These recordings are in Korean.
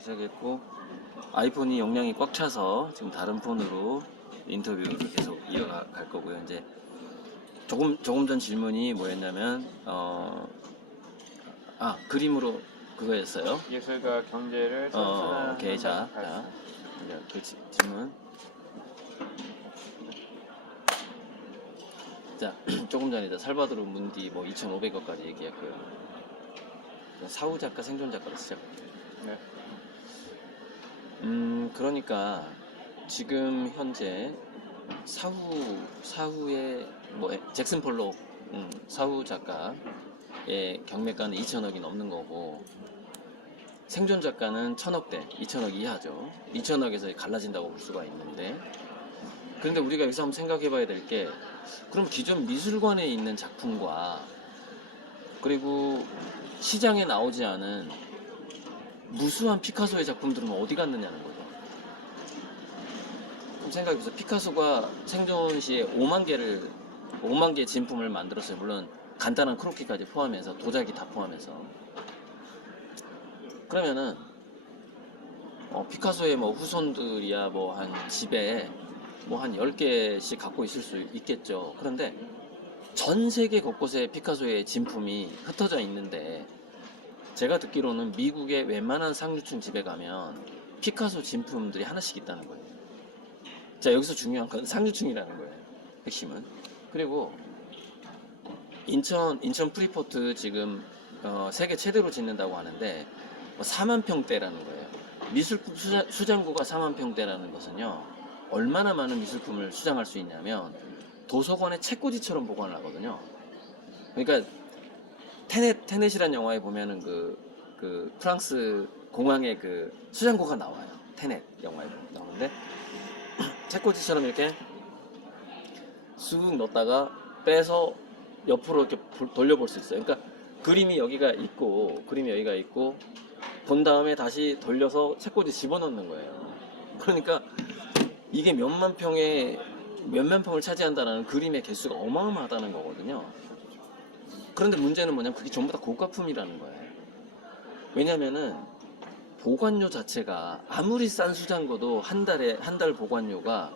시작했고 아이폰이 용량이 꽉 차서 지금 다른 폰으로 인터뷰를 계속 이어갈 거고요. 이제 조금 전 질문이 뭐였냐면 그림으로 그거였어요. 예술과 경제를 오케이. 자, 그 질문. 자, 조금 전에 살바도르 문디 뭐 2,500억까지 얘기했고요. 사후 작가, 생존 작가로 시작할게요. 네. 그러니까 지금 현재 사후에 뭐 잭슨 폴록 사후 작가의 경매가는 2천억이 넘는 거고 생존 작가는 1,000억대, 2천억 이하죠. 2천억에서 갈라진다고 볼 수가 있는데, 그런데 우리가 여기서 한번 생각해 봐야 될 게, 그럼 기존 미술관에 있는 작품과 그리고 시장에 나오지 않은 무수한 피카소의 작품들은 어디 갔느냐는 거죠. 그럼 생각해보세요. 피카소가 생존 시에 5만 개의 진품을 만들었어요. 물론 간단한 크로키까지 포함해서, 도자기 다 포함해서. 그러면은 피카소의 뭐 후손들이야 뭐 한 집에 뭐 한 10개씩 갖고 있을 수 있겠죠. 그런데 전 세계 곳곳에 피카소의 진품이 흩어져 있는데, 제가 듣기로는 미국의 웬만한 상류층 집에 가면 피카소 진품들이 하나씩 있다는 거예요. 자, 여기서 중요한 건 상류층이라는 거예요. 핵심은. 그리고 인천 프리포트 지금 세계 최대로 짓는다고 하는데 4만 평대라는 거예요. 미술품 수장고가 4만 평대라는 것은요, 얼마나 많은 미술품을 수장할 수 있냐면 도서관의 책꽂이처럼 보관을 하거든요. 그러니까 테넷이라는 영화에 보면은 그 프랑스 공항에 그 수장고가 나와요. 테넷 영화에 나오는데 책꽂이처럼 이렇게 쑥 넣었다가 빼서 옆으로 이렇게 돌려볼 수 있어요. 그러니까 그림이 여기가 있고 본 다음에 다시 돌려서 책꽂이 집어넣는 거예요. 그러니까 이게 몇만 평을 차지한다는 그림의 개수가 어마어마하다는 거거든요. 그런데 문제는 뭐냐면 그게 전부 다 고가품이라는 거예요. 왜냐면은 보관료 자체가 아무리 싼 수장고도 한 달 보관료가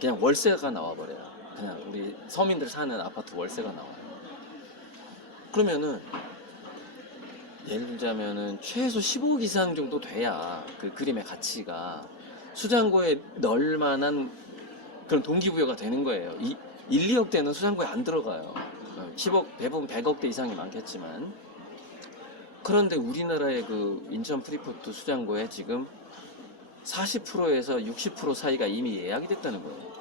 그냥 월세가 나와버려요. 그냥 우리 서민들 사는 아파트 월세가 나와요. 그러면은 예를 들자면은 최소 15억 이상 정도 돼야 그 그림의 가치가 수장고에 넣을 만한 그런 동기부여가 되는 거예요. 1, 2억 대는 수장고에 안 들어가요. 10억, 대부분 100억대 이상이 많겠지만. 그런데 우리나라의 그 인천 프리포트 수장고에 지금 40%에서 60% 사이가 이미 예약이 됐다는 거예요.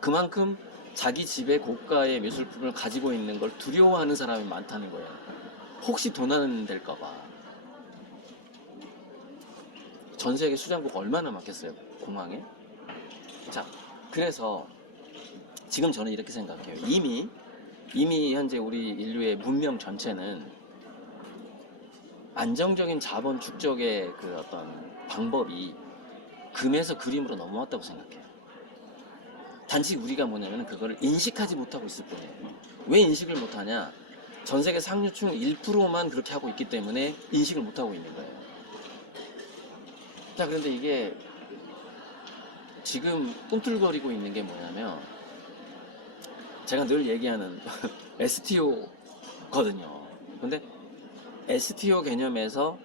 그만큼 자기 집에 고가의 미술품을 가지고 있는 걸 두려워하는 사람이 많다는 거예요. 혹시 도난 될까봐. 전 세계 수장고가 얼마나 많겠어요, 공항에? 자, 그래서 지금 저는 이렇게 생각해요. 이미 현재 우리 인류의 문명 전체는 안정적인 자본 축적의 그 어떤 방법이 금에서 그림으로 넘어왔다고 생각해요. 단지 우리가 뭐냐면 그걸 인식하지 못하고 있을 뿐이에요. 왜 인식을 못하냐? 전 세계 상류층 1%만 그렇게 하고 있기 때문에 인식을 못하고 있는 거예요. 자, 그런데 이게 지금 꿈틀거리고 있는 게 뭐냐면, 제가 늘 얘기하는 STO거든요. 근데 STO 개념에서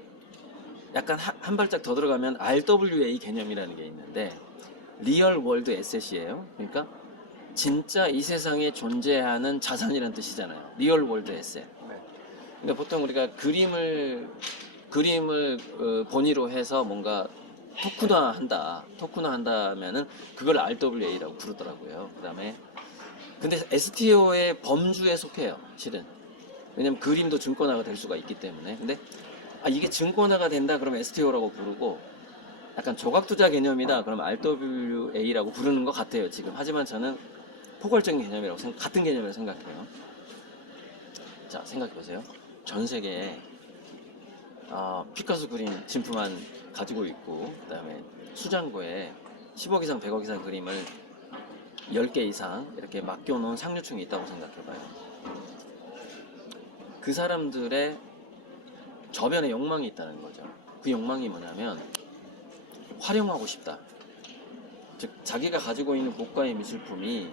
약간 한 발짝 더 들어가면 RWA 개념이라는 게 있는데, 리얼 월드 에셋이에요. 그러니까 진짜 이 세상에 존재하는 자산이라는 뜻이잖아요. 리얼 월드 에셋. 그러니까 보통 우리가 그림을 본위로 해서 뭔가 토큰화 한다면은 그걸 RWA라고 부르더라고요. 그다음에 근데 STO의 범주에 속해요, 실은. 왜냐면 그림도 증권화가 될 수가 있기 때문에. 근데 이게 증권화가 된다 그러면 STO라고 부르고, 약간 조각투자 개념이다 그러면 RWA라고 부르는 것 같아요, 지금. 하지만 저는 포괄적인 개념이라고 같은 개념이라고 생각해요. 자, 생각해보세요. 전 세계에 피카소 그림 진품만 가지고 있고, 그 다음에 수장고에 10억 이상 100억 이상 그림을 10개 이상 이렇게 맡겨놓은 상류층이 있다고 생각해봐요. 그 사람들의 저변에 욕망이 있다는 거죠. 그 욕망이 뭐냐면 활용하고 싶다. 즉 자기가 가지고 있는 고가의 미술품이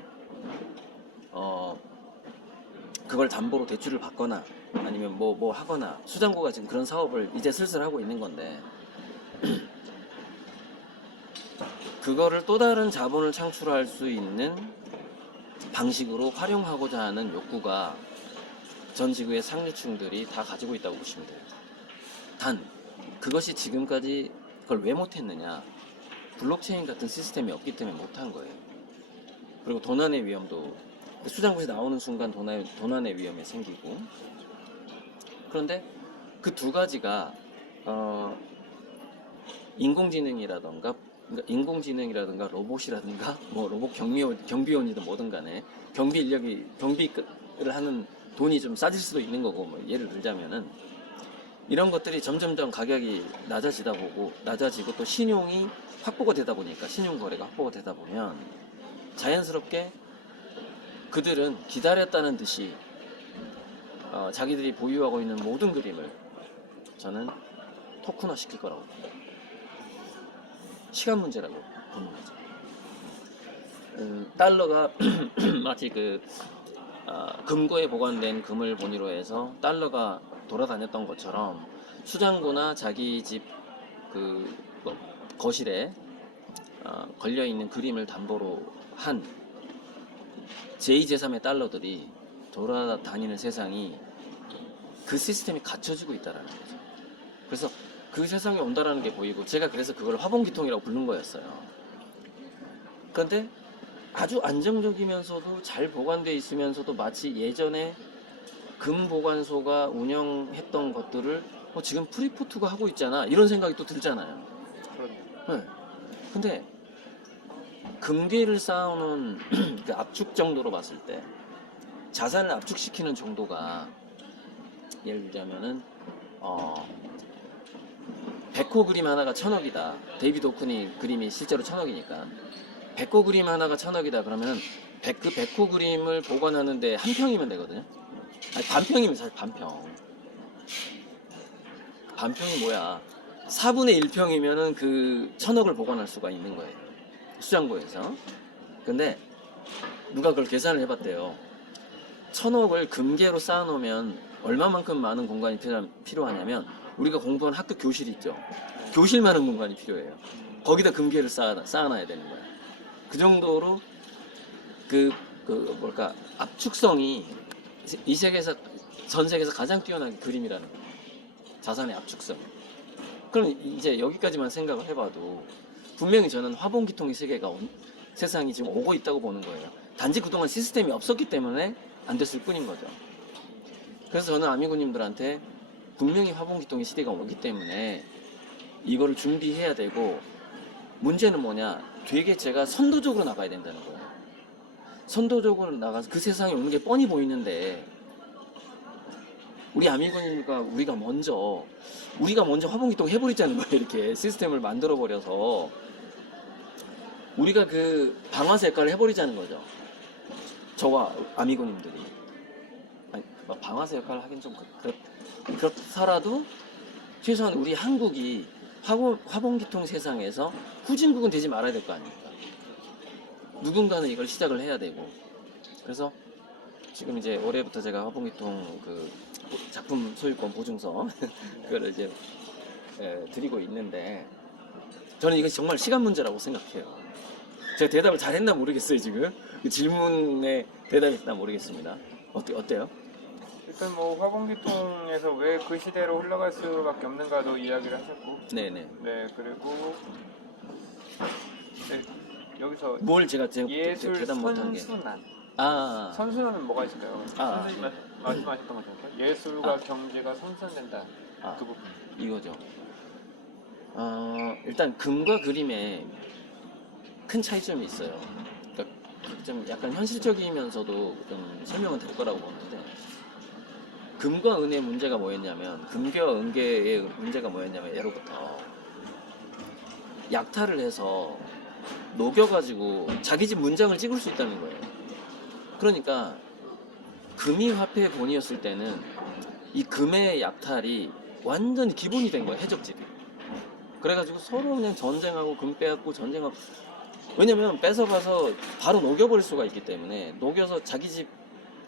그걸 담보로 대출을 받거나 아니면 뭐 하거나, 수장고가 지금 그런 사업을 이제 슬슬 하고 있는 건데 그거를 또 다른 자본을 창출할 수 있는 방식으로 활용하고자 하는 욕구가 전 지구의 상류층들이 다 가지고 있다고 보시면 돼요. 단 그것이 지금까지 그걸 왜 못했느냐, 블록체인 같은 시스템이 없기 때문에 못한 거예요. 그리고 도난의 위험도, 수장고에서 나오는 순간 도난의 위험이 생기고. 그런데 그 두 가지가 인공지능이라던가 로봇이라든가 뭐 로봇 경비원이든 뭐든 간에 경비를 하는 돈이 좀 싸질 수도 있는 거고, 뭐 예를 들자면은 이런 것들이 점점점 가격이 낮아지고 또 신용이 확보가 되다 보니까, 신용 거래가 확보가 되다 보면 자연스럽게 그들은 기다렸다는 듯이 자기들이 보유하고 있는 모든 그림을 저는 토큰화 시킬 거라고 봅니다. 시간 문제라고 보는 거죠. 달러가 마치 금고에 보관된 금을 본위로 해서 달러가 돌아다녔던 것처럼, 수장고나 자기 집 거실에 걸려있는 그림을 담보로 한 제2, 제3의 달러들이 돌아다니는 세상이, 그 시스템이 갖춰지고 있다는 거죠. 그래서 그 세상이 온다라는 게 보이고, 제가 그래서 그걸 화본기통이라고 부른 거였어요. 그런데 아주 안정적이면서도 잘 보관되어 있으면서도 마치 예전에 금보관소가 운영했던 것들을 지금 프리포트가 하고 있잖아, 이런 생각이 또 들잖아요. 네. 근데 금괴를 쌓아놓은 그 압축 정도로 봤을 때, 자산을 압축시키는 정도가, 예를 들자면은 백호 그림 하나가 1,000억이다. 데이비드 호크니 그림이 실제로 1,000억이니까 백호 그림 하나가 1,000억이다. 그러면 그 백호 그림을 보관하는데 한 평이면 되거든요. 아니, 반평이면 사실 반평이 뭐야, 4분의 1평이면은 그 1,000억을 보관할 수가 있는 거예요, 수장고에서. 근데 누가 그걸 계산을 해봤대요. 1,000억을 금괴로 쌓아놓으면 얼마만큼 많은 공간이 필요하냐면, 우리가 공부한 학교 교실 있죠. 교실만한 공간이 필요해요. 거기다 금괴를 쌓아놔야 되는 거야. 그 정도로 압축성이 이 세계에서, 전 세계에서 가장 뛰어난 그림이라는 거예요. 자산의 압축성. 그럼 이제 여기까지만 생각을 해봐도 분명히 저는 화본기통의 세상이 지금 오고 있다고 보는 거예요. 단지 그동안 시스템이 없었기 때문에 안 됐을 뿐인 거죠. 그래서 저는 아미고님들한테 분명히 화본기통의 시대가 오기 때문에 이거를 준비해야 되고, 문제는 뭐냐, 되게 제가 선도적으로 나가야 된다는 거예요. 선도적으로 나가서 그 세상에 오는 게 뻔히 보이는데, 우리 아미고님과 우리가 먼저 화본기통 해버리자는 거예요. 이렇게 시스템을 만들어 버려서 우리가 그 방아쇠 역할을 해버리자는 거죠. 저와 아미고님들이. 아니, 방아쇠 역할을 하긴 좀 그렇더라도 최소한 우리 한국이 화본기통 세상에서 후진국은 되지 말아야 될 거 아닙니까? 누군가는 이걸 시작을 해야 되고. 그래서 지금 이제 올해부터 제가 화본기통 작품 소유권 보증서 그거를 이제 드리고 있는데, 저는 이건 정말 시간 문제라고 생각해요. 제가 대답을 잘했나 모르겠어요. 지금 그 질문에 대답했나 모르겠습니다. 어때요? 일단 뭐 화본기통에서 왜 그 시대로 흘러갈 수밖에 없는가도 이야기를 하셨고, 네네. 네, 그리고 여기서 뭘 제가 예술 대답 못한 게. 선순환. 아, 선순환은 뭐가 있을까요? 선생님 네. 말씀하셨던 것처럼 예술과 경제가 선순환된다. 그 부분. 이거죠. 일단 금과 그림에 큰 차이점이 있어요. 그러니까 좀 약간 현실적이면서도 좀 설명은 될 거라고 보는데, 금과 은의 문제가 뭐였냐면, 금괴와 은괴의 문제가 뭐였냐면, 예로부터 약탈을 해서 녹여가지고 자기 집 문장을 찍을 수 있다는 거예요. 그러니까 금이 화폐의 본이었을 때는 이 금의 약탈이 완전히 기본이 된 거예요. 해적집이. 그래가지고 서로 그냥 전쟁하고 금 빼앗고 전쟁하고. 왜냐면 뺏어가서 바로 녹여버릴 수가 있기 때문에 녹여서 자기 집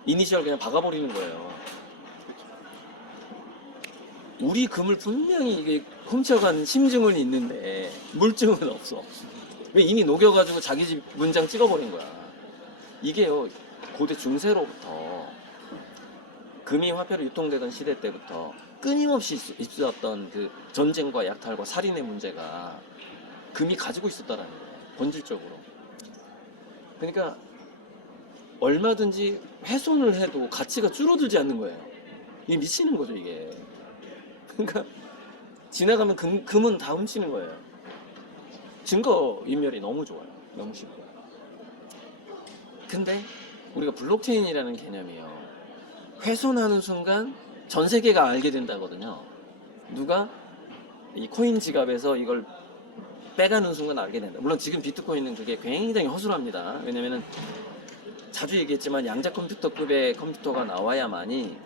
이니셜 그냥 박아버리는 거예요. 우리 금을 분명히 이게 훔쳐간 심증은 있는데 물증은 없어. 왜 이미 녹여가지고 자기 집 문장 찍어버린 거야. 이게요, 고대 중세로부터 금이 화폐로 유통되던 시대 때부터 끊임없이 있었던 그 전쟁과 약탈과 살인의 문제가 금이 가지고 있었다라는 거예요. 본질적으로. 그러니까 얼마든지 훼손을 해도 가치가 줄어들지 않는 거예요. 이게 미치는 거죠, 이게. 그러니까 지나가면 금은 다 훔치는 거예요. 증거 인멸이 너무 좋아요. 너무 쉽고. 근데 우리가 블록체인이라는 개념이요, 훼손하는 순간 전 세계가 알게 된다거든요. 누가 이 코인 지갑에서 이걸 빼가는 순간 알게 된다. 물론 지금 비트코인은 그게 굉장히 허술합니다. 왜냐면은 자주 얘기했지만 양자 컴퓨터급의 컴퓨터가 나와야만이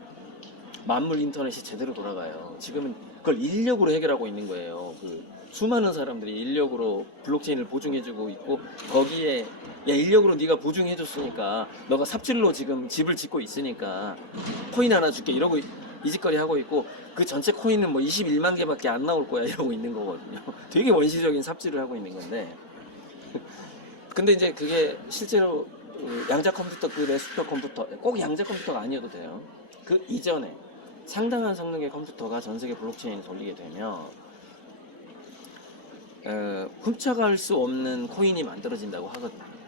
만물 인터넷이 제대로 돌아가요. 지금은 그걸 인력으로 해결하고 있는 거예요. 그 수많은 사람들이 인력으로 블록체인을 보증해주고 있고, 거기에 야, 인력으로 네가 보증해줬으니까 너가 삽질로 지금 집을 짓고 있으니까 코인 하나 줄게 이러고 이 짓거리 하고 있고, 그 전체 코인은 뭐 21만 개밖에 안 나올 거야 이러고 있는 거거든요. 되게 원시적인 삽질을 하고 있는 건데, 근데 이제 그게 실제로 양자 컴퓨터급의 슈퍼 컴퓨터, 꼭 양자 컴퓨터가 아니어도 돼요. 그 이전에 상당한 성능의 컴퓨터가 전 세계 블록체인에 돌리게 되면 훔쳐갈 수 없는 코인이 만들어진다고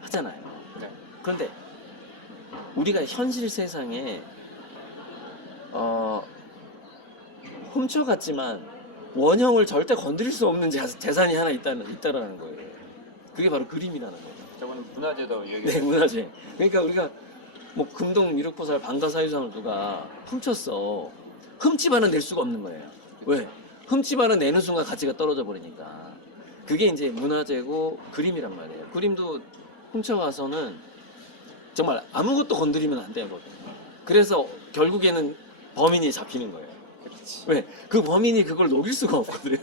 하잖아요. 네. 그런데 우리가 현실 세상에 훔쳐갔지만 원형을 절대 건드릴 수 없는 재산이 하나 있다라는 거예요. 그게 바로 그림이라는 거죠. 저거는 문화재도 얘기. 네, 문화재. 그러니까 우리가 뭐 금동 미륵보살 방가사유상을 누가 훔쳤어. 흠집하나 낼 수가 없는 거예요. 왜? 흠집하나 내는 순간 가치가 떨어져 버리니까. 그게 이제 문화재고 그림이란 말이에요. 그림도 훔쳐가서는 정말 아무것도 건드리면 안 되거든요. 그래서 결국에는 범인이 잡히는 거예요. 왜? 그 범인이 그걸 녹일 수가 없거든요.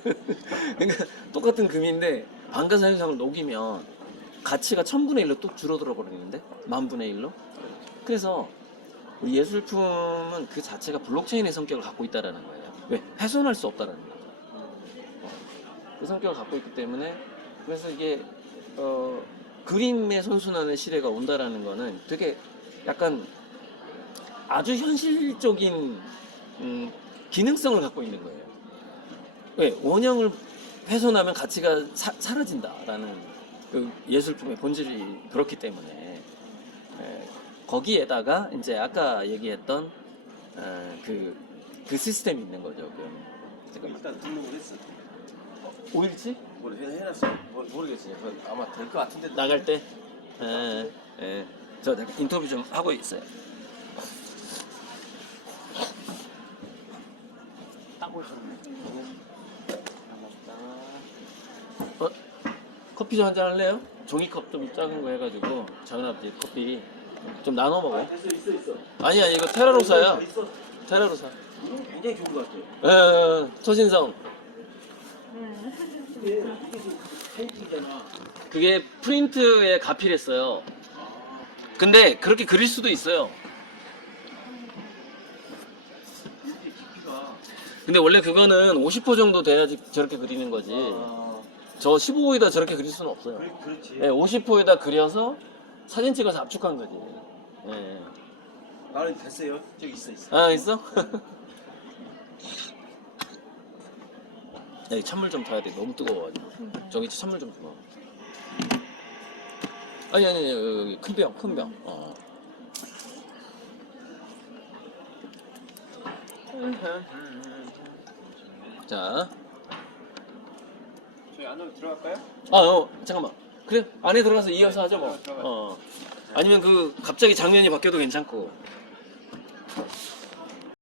그러니까 똑같은 금인데 방가사유상을 녹이면 가치가 1000분의 1로 뚝 줄어들어 버리는데 10,000분의 1로. 그래서 우리 예술품은 그 자체가 블록체인의 성격을 갖고 있다라는 거예요. 왜? 훼손할 수 없다라는 거죠. 그 성격을 갖고 있기 때문에, 그래서 이게 그림의 선순환의 시대가 온다라는 거는 되게 약간 아주 현실적인 기능성을 갖고 있는 거예요. 왜? 원형을 훼손하면 가치가 사라진다라는 그 예술품의 본질이 그렇기 때문에, 거기에다가 이제 아까 얘기했던 그 시스템이 있는 거죠. 일단 등록을 했어. 5일치? 뭘 해놨어? 모르겠어요. 아마 될 것 같은데. 나갈 때? 저 인터뷰 좀 하고 있어요. 따고 싶네. 커피 좀 한잔 할래요? 종이컵 좀 작은 거 해가지고 작은아버지 커피 좀 나눠 먹어. 있어. 아니야, 이거 테라로사야. 있어. 테라로사. 굉장히 좋은 것 같아요. 초신성. 이게 지금 페인팅이잖아. 그게 프린트에 가필했어요. 근데 그렇게 그릴 수도 있어요. 이게 깊이가. 근데 원래 그거는 50호 정도 돼야지 저렇게 그리는 거지. 저 15호에다 저렇게 그릴 수는 없어요. 그렇지. 네, 50호에다 그려서 사진 찍어서 압축한 거지. 네. 나는 됐어요. 저기 있어. 아, 있어? 야, 찬물 좀 타야 돼. 너무 뜨거워가지고. 저기 찬물 좀 줘. 아니, 여기 큰 병. 자. 저희 안으로 들어갈까요? 잠깐만. 그래, 안에 들어가서 이어서 하죠, 뭐. 아니면 갑자기 장면이 바뀌어도 괜찮고.